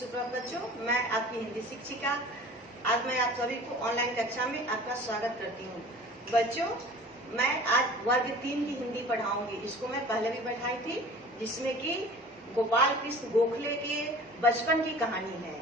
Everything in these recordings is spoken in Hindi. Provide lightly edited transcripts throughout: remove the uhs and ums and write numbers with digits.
सुप्रभात बच्चों, मैं आपकी हिंदी शिक्षिका। आज मैं आप सभी को ऑनलाइन कक्षा में आपका स्वागत करती हूँ। बच्चों, मैं आज वर्ग 3 की हिंदी पढ़ाऊंगी। इसको मैं पहले भी पढ़ाई थी, जिसमें कि गोपाल कृष्ण गोखले के बचपन की कहानी है।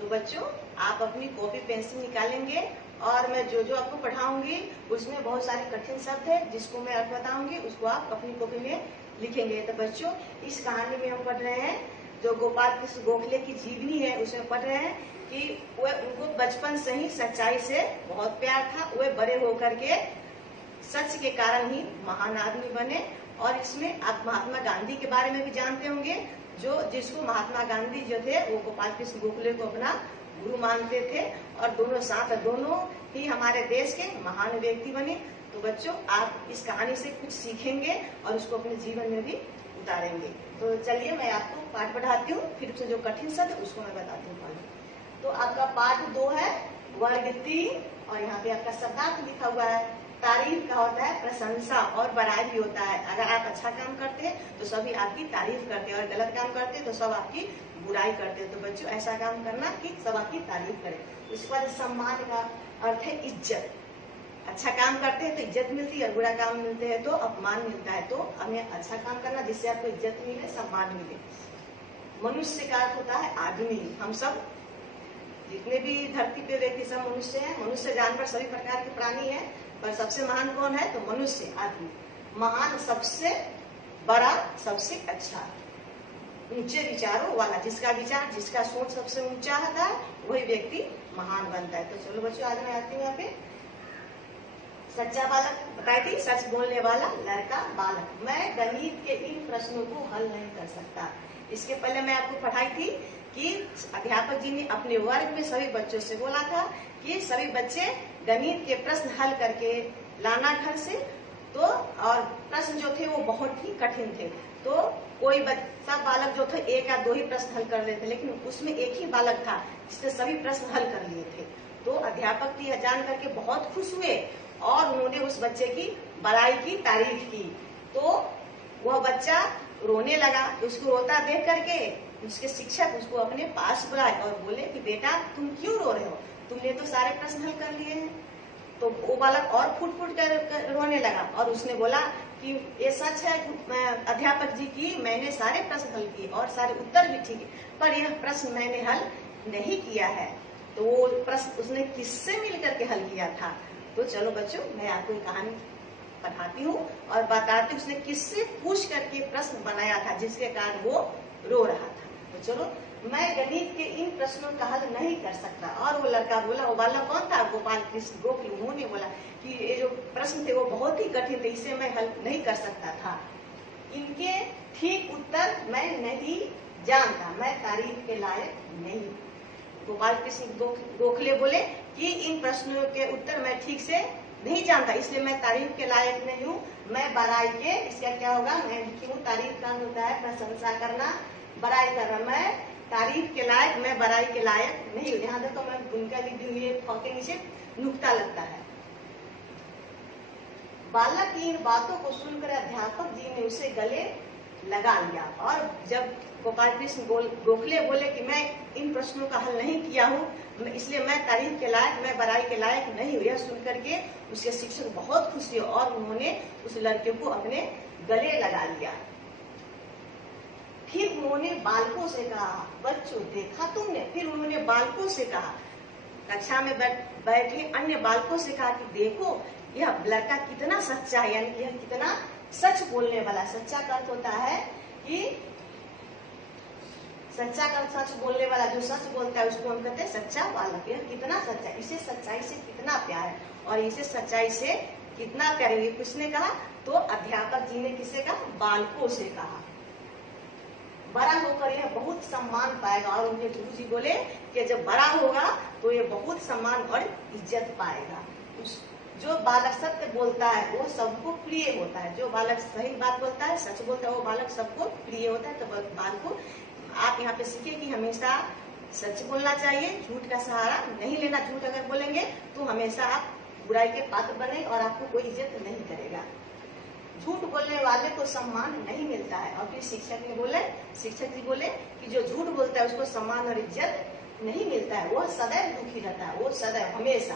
तो बच्चों, आप अपनी कॉपी पेंसिल निकालेंगे और मैं जो जो आपको पढ़ाऊंगी उसमें बहुत सारे कठिन शब्द है, जिसको मैं अर्थ बताऊंगी उसको आप अपनी कॉपी में लिखेंगे। तो बच्चों, इस कहानी में हम पढ़ रहे हैं जो गोपाल कृष्ण गोखले की जीवनी है, उसमें पढ़ रहे हैं कि वह उनको बचपन से ही सच्चाई से बहुत प्यार था। वे बड़े होकर के सच के कारण ही महान आदमी बने। और इसमें आप महात्मा गांधी के बारे में भी जानते होंगे, जो जिसको महात्मा गांधी जो थे वो गोपाल कृष्ण गोखले को अपना गुरु मानते थे, और दोनों ही हमारे देश के महान व्यक्ति बने। तो बच्चों, आप इस कहानी से कुछ सीखेंगे और उसको अपने जीवन में भी उतारेंगे। तो चलिए, मैं आपको पाठ पढ़ाती हूँ, फिर उससे जो कठिन शब्द है उसको मैं बताती हूँ पहले। तो आपका पाठ 2 है, वर्ग 3, और यहाँ पे आपका शब्दार्थ लिखा हुआ है। तारीफ का होता है प्रशंसा और बड़ाई भी होता है। अगर आप अच्छा काम करते हैं तो सभी आपकी तारीफ करते हैं, और गलत काम करते हैं तो सब आपकी बुराई करते हैं। तो बच्चों, ऐसा काम करना कि सब आपकी तारीफ करें। उसके बाद सम्मान का अर्थ है इज्जत। अच्छा काम करते हैं तो इज्जत मिलती है, और बुरा काम मिलते हैं तो अपमान मिलता है। तो हमें अच्छा काम करना जिससे आपको इज्जत मिले, सम्मान मिले। मनुष्य का अर्थ होता है आदमी। हम सब जितने भी धरती पे व्यक्ति सब मनुष्य हैं। मनुष्य जानवर सभी प्रकार के प्राणी हैं, पर सबसे महान कौन है? तो मनुष्य, आदमी। महान सबसे बड़ा, सबसे अच्छा, ऊंचे विचारों वाला, जिसका विचार, जिसका सोच सबसे ऊंचा है वही व्यक्ति महान बनता है। तो चलो बच्चों, आज मैं आती हूँ यहाँ पे। सच्चा बालक बताई थी, सच बोलने वाला लड़का बालक। मैं गणित के इन प्रश्नों को हल नहीं कर सकता। इसके पहले मैं आपको पढ़ाई थी कि अध्यापक जी ने अपने वर्ग में सभी बच्चों से बोला था कि सभी बच्चे गणित के प्रश्न हल करके लाना घर से। तो और प्रश्न जो थे वो बहुत ही कठिन थे। तो सब बालक जो थे 1 या 2 ही प्रश्न हल कर लेते, लेकिन उसमें एक ही बालक था जिसने सभी प्रश्न हल कर लिए थे। तो अध्यापक जी जान करके बहुत खुश हुए और उन्होंने उस बच्चे की बड़ाई की, तारीफ की। तो वह बच्चा रोने लगा। उसको रोता देख करके उसके शिक्षक उसको अपने पास बुलाए और बोले कि बेटा, तुम क्यों रो रहे हो? तुमने तो सारे प्रश्न हल कर लिए हैं। तो वो बालक और फूट फूट कर रोने लगा, और उसने बोला कि ये सच है अध्यापक जी की, मैंने सारे प्रश्न हल किए और सारे उत्तर भी ठीक है, पर यह प्रश्न मैंने हल नहीं किया है। तो वो प्रश्न उसने किससे मिलकर के हल किया था? तो चलो बच्चों, मैं आपको कहानी पढ़ाती हूँ और बताती हूँ उसने किससे पूछ करके प्रश्न बनाया था जिसके कारण वो रो रहा था। तो चलो, मैं गणित के इन प्रश्नों का हल नहीं कर सकता। और वो लड़का बोला, वो बालक कौन था? गोपाल कृष्ण गोखले। उन्होंने बोला कि ये जो प्रश्न थे वो बहुत ही कठिन थे, इसे मैं हल नहीं कर सकता था। इनके ठीक उत्तर मैं नहीं जानता, मैं तारीफ के लायक नहीं। गोपाल कृष्ण गोखले बोले कि इन प्रश्नों के उत्तर मैं ठीक से नहीं जानता, इसलिए मैं तारीफ के लायक नहीं हूँ। मैं बड़ाई के, इसका क्या होगा? मैं लिखी हूँ, तारीफ का होता है प्रशंसा करना, बड़ाई करना। मैं तारीफ के लायक, मैं बड़ाई के लायक नहीं हूँ। यहाँ देखो, मैं उनका लिखी हुई है, फ के नीचे नुक्ता लगता है। बालक की इन बातों को सुनकर अध्यापक जी ने उसे गले लगा लिया। और जब गोपाल कृष्ण गोखले बोले कि मैं इन प्रश्नों का हल नहीं किया हूँ, इसलिए मैं तारीफ के लायक, मैं बड़ाई के लायक नहीं हूँ, यह सुनकर के उसके शिक्षक बहुत खुश हुए और उन्होंने उस लड़के को अपने गले लगा लिया। फिर उन्होंने बालकों से कहा, बच्चों देखा तुमने? फिर उन्होंने बालकों से कहा, कक्षा में बैठे अन्य बालकों से कहा कि देखो यह लड़का कितना सच्चा है, यानी यह कितना सच बोलने वाला। सच्चा का अर्थ होता है कि सच्चा का सच बोलने वाला, जो सच बोलता है उसको हम कहते हैं सच्चा बालक। यह कितना सच्चा, इसे सच्चाई से कितना प्यार है, और इसे सच्चाई से कितना प्यार है, किसने कहा? तो अध्यापक जी ने किसे कहा? बालकों से कहा। बड़ा होकर यह बहुत सम्मान पाएगा। और उनके गुरु जी बोले कि जब बड़ा होगा तो ये बहुत सम्मान और इज्जत पाएगा। जो बालक सत्य बोलता है वो सबको प्रिय होता है। जो बालक सही बात बोलता है, सच बोलता है, वो बालक सबको प्रिय होता है। तो बालकों, आप यहाँ पे सीखे कि हमेशा सच बोलना चाहिए, झूठ का सहारा नहीं लेना। झूठ अगर बोलेंगे तो हमेशा आप बुराई के पात्र बने और आपको कोई इज्जत नहीं करेगा। झूठ बोलने वाले को सम्मान नहीं मिलता है। और फिर शिक्षक जी बोले कि जो झूठ बोलता है है उसको सम्मान और इज्जत नहीं मिलता है, वो सदैव दुखी रहता है, वो सदैव हमेशा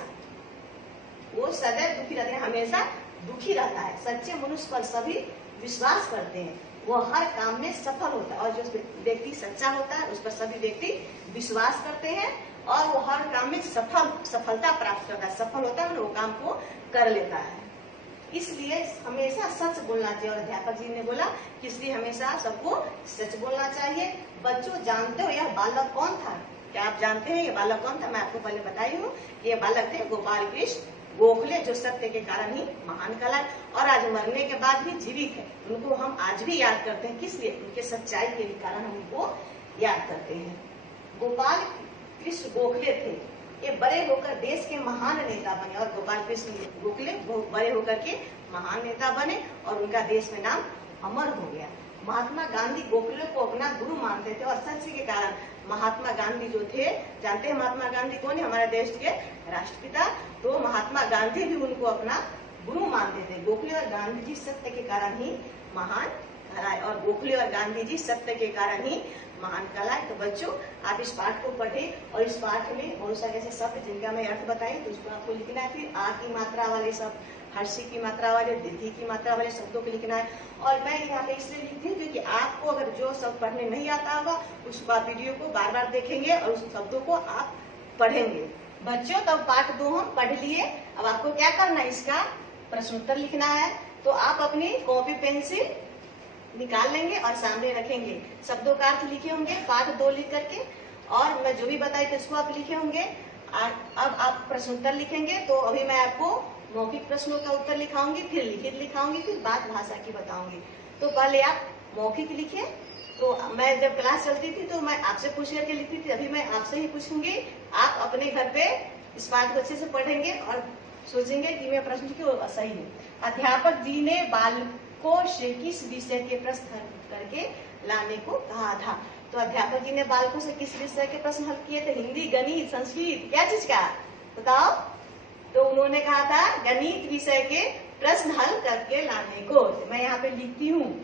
दुखी रहता है, हमेशा दुखी रहता है। सच्चे मनुष्य पर सभी विश्वास करते हैं, वो हर काम में सफल होता है, और जो व्यक्ति सच्चा होता है उस पर सभी व्यक्ति विश्वास करते हैं और वो हर काम में सफलता प्राप्त करता है, सफल होता है, वो काम को कर लेता है। इसलिए हमेशा सच बोलना चाहिए, और अध्यापक जी ने बोला कि इसलिए हमेशा सबको सच बोलना चाहिए। बच्चों जानते हो यह बालक कौन था? क्या आप जानते हैं ये बालक कौन था? मैं आपको पहले बताई हूँ, ये बालक थे गोपाल कृष्ण गोखले, जो सत्य के कारण ही महान कहलाए और आज मरने के बाद भी जीवित है। उनको हम आज भी याद करते हैं, किस लिए? उनके सच्चाई के कारण हम उनको याद करते हैं। गोपाल कृष्ण गोखले थे, ये बड़े होकर देश के महान नेता बने, और गोपाल कृष्ण गोखले बड़े होकर के महान नेता बने और उनका देश में नाम अमर हो गया। महात्मा गांधी गोखले को अपना गुरु मानते थे, और सच्चे के कारण महात्मा गांधी जो थे, जानते हैं महात्मा गांधी कौन है? हमारे देश के राष्ट्रपिता। तो महात्मा गांधी भी उनको अपना गुरु मानते थे। गोखले और गांधी जी सत्य के कारण ही महान कहलाए, और गोखले और गांधी जी सत्य के कारण ही महान कहलाए। तो बच्चों आप इस पाठ को पढ़ें, और इस पाठ में बहुत सारे ऐसे शब्द जिनका मैं अर्थ बताई, तो उसको आपको लिखना है। फिर आ की मात्रा वाले शब्द, हर्षी की मात्रा वाले, दीर्घी की मात्रा वाले शब्दों को लिखना है। और मैं यहाँ पे इसलिए लिखती हूँ क्योंकि आपको अगर जो शब्द पढ़ने नहीं आता होगा उसको आप वीडियो को बार बार देखेंगे और उस शब्दों को आप पढ़ेंगे। बच्चों तब पाठ 2 हम पढ़ लिए। अब आपको क्या करना है? इसका प्रश्नोत्तर लिखना है। तो आप अपनी कॉपी पेंसिल निकाल लेंगे और सामने रखेंगे। शब्दों का अर्थ लिखे होंगे पाठ 2 लिख करके, और मैं जो भी बताई थी उसको आप लिखे होंगे। अब आप प्रश्नोत्तर लिखेंगे। तो अभी मैं आपको मौखिक प्रश्नों का उत्तर लिखाऊंगी, फिर लिखित लिखाऊंगी, फिर बात भाषा की बताऊंगी। तो पहले आप मौखिक लिखे। तो मैं जब क्लास चलती थी तो मैं आपसे पूछ करके लिखती थी, अभी मैं आपसे ही पूछूंगी। आप अपने घर पे इस पाठ को अच्छे से पढ़ेंगे और सोचेंगे कि मैं प्रश्न क्यों सही हूँ। अध्यापक जी ने बालकों से किस विषय के प्रश्न हल करके लाने को कहा था? तो अध्यापक जी ने बालकों से किस विषय के प्रश्न हल किए थे? हिंदी, गणित, संस्कृत, क्या चीज का बताओ? तो उन्होंने कहा था गणित विषय के प्रश्न हल करके लाने को। तो मैं यहाँ पे लिखती हूँ,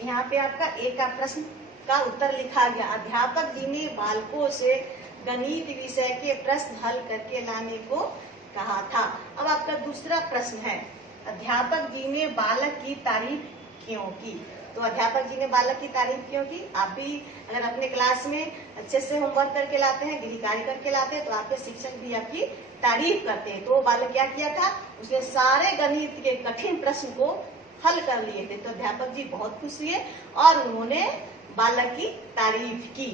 यहाँ पे आपका एक का प्रश्न का उत्तर लिखा गया। अध्यापक जी ने बालकों से गणित विषय के प्रश्न हल करके लाने को कहा था। अब आपका दूसरा प्रश्न है, अध्यापक जी ने बालक की तारीफ क्यों की? तो अध्यापक जी ने बालक की तारीफ क्यों की? आप भी अगर अपने क्लास में अच्छे से होमवर्क करके लाते हैं, गृह कार्य करके लाते हैं, तो आपके शिक्षक भी आपकी तारीफ करते हैं। तो वो बालक क्या किया था? उसने सारे गणित के कठिन प्रश्न को हल कर लिए थे। तो अध्यापक जी बहुत खुश हुए और उन्होंने बालक की तारीफ की।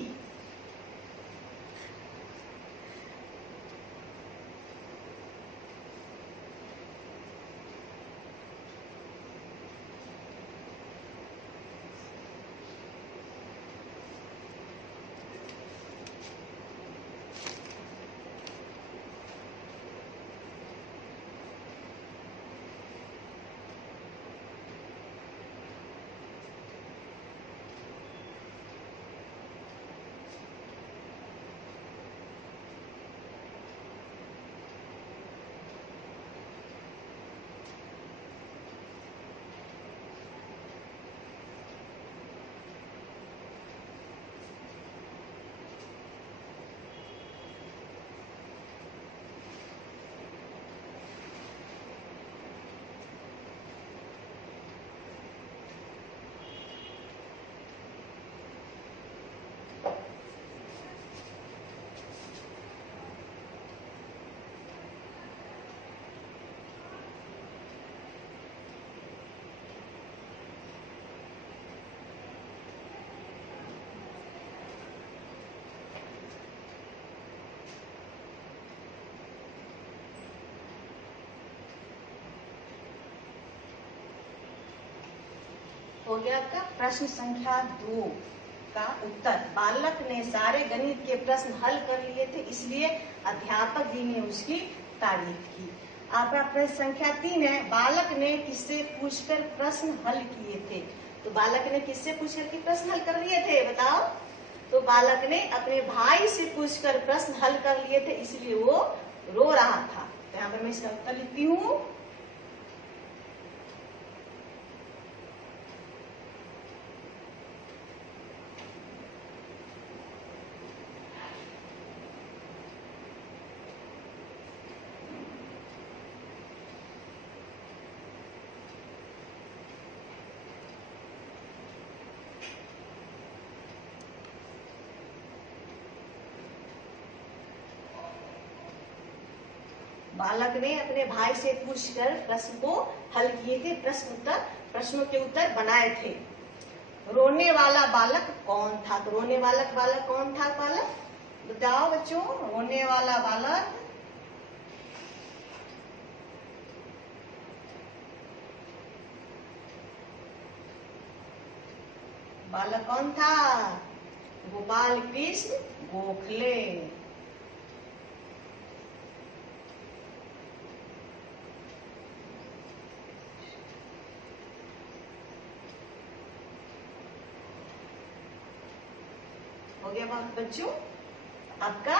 हो गया आपका प्रश्न संख्या 2 का उत्तर। बालक ने सारे गणित के प्रश्न हल कर लिए थे, इसलिए अध्यापक जी ने उसकी तारीफ की। आपका प्रश्न संख्या 3 है, बालक ने किससे पूछकर प्रश्न हल किए थे। तो बालक ने किससे पूछकर के प्रश्न हल कर लिए थे, बताओ। तो बालक ने अपने भाई से पूछकर प्रश्न हल कर लिए थे, इसलिए वो रो रहा था। तो यहाँ पर मैं इसका उत्तर लिखती हूँ। बालक ने अपने भाई से पूछकर प्रश्न को हल किए थे, प्रश्नों के उत्तर बनाए थे। रोने वाला बालक कौन था। तो रोने वाला बालक कौन था, बालक बताओ बच्चों। रोने वाला बालक कौन था, गोपाल कृष्ण गोखले। हो गया बच्चों आपका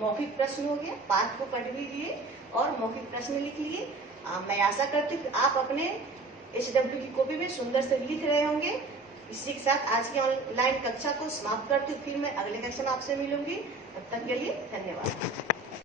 मौखिक प्रश्न हो गया। पाठ को पढ़ लीजिए और मौखिक प्रश्न लिख लिए। मैं आशा करती हूँ आप अपने HW की कॉपी में सुंदर से लिख रहे होंगे। इसी के साथ आज की ऑनलाइन कक्षा को समाप्त करती हूँ। फिर मैं अगले कक्षा में आपसे मिलूंगी। तब तक के लिए धन्यवाद।